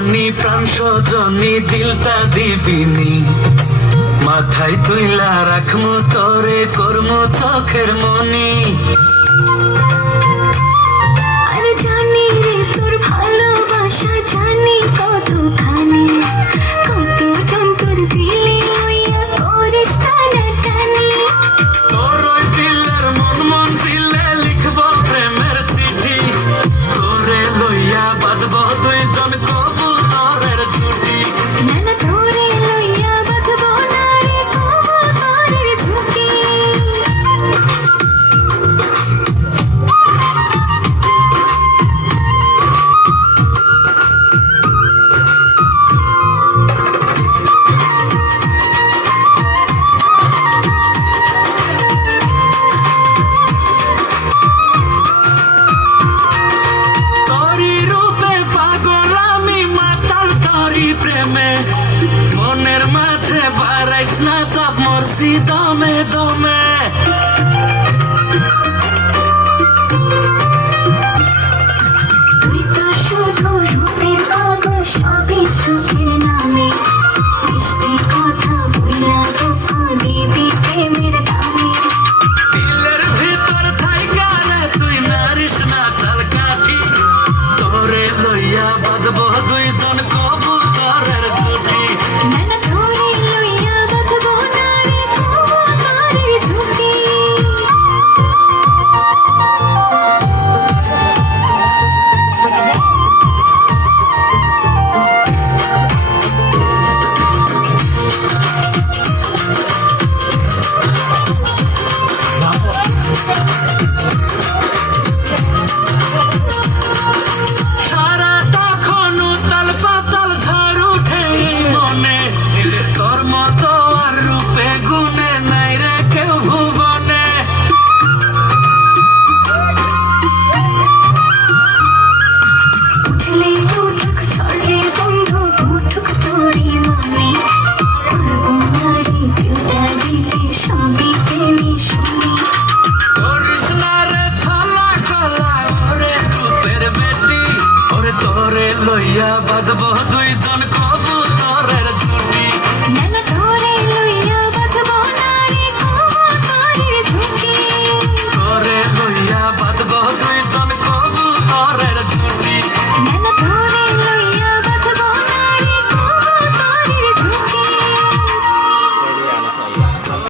জানি প্রাণ সজনী দিলটা দিবিনি। মাথায় তুইলা রাখমো তরে কর্ম চোখের মনি। Wiosna ta w morsi domy, domy. লইয়া বাঁধব দুইজন কত